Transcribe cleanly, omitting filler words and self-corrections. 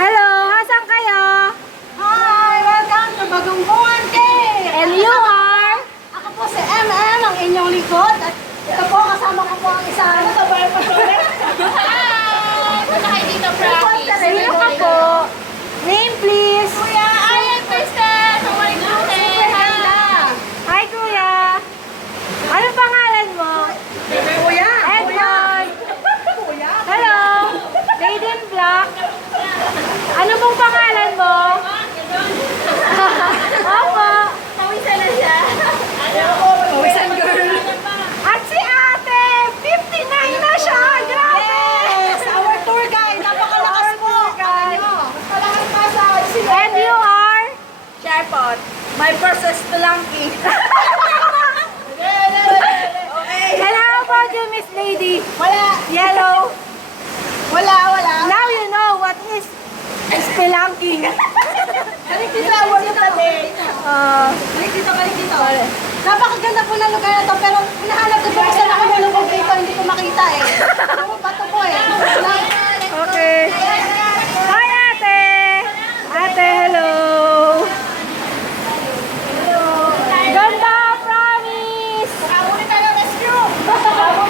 Hello, asan kayo? Hi! Welcome to Bagonggongan Cave! And you are? Ako po si MM, ang inyong likod. At ito po, kasama ko po ang isa. Ano to ba yung patuloy? Hi! Punta kayo dito, practice. Sino ka po? Name please. Kuya, I am Kristen. Sa Marikute. Hi kuya. Ano pangalan mo? Kuya! Edmond. Kuya! Hello. Jaden Black. Ano pong pangalan mo? Opo. Pawisan na siya. Pawisan girl! At si ate, 59 na siya. Grabe. Yes! Our tour guide! Napakalakas po! Ano? Mas malakas pa sa And you are? Sharpot. My first is Spelunky. And how about you, Miss Lady? Wala! Yellow. Wala! Now you know what is spelunking. Balik dito! Balik dito! Balik dito! Napakaganda po ng lugar na to, pero hinahanap ko po isa na ako malungkot dito, hindi ko makita eh.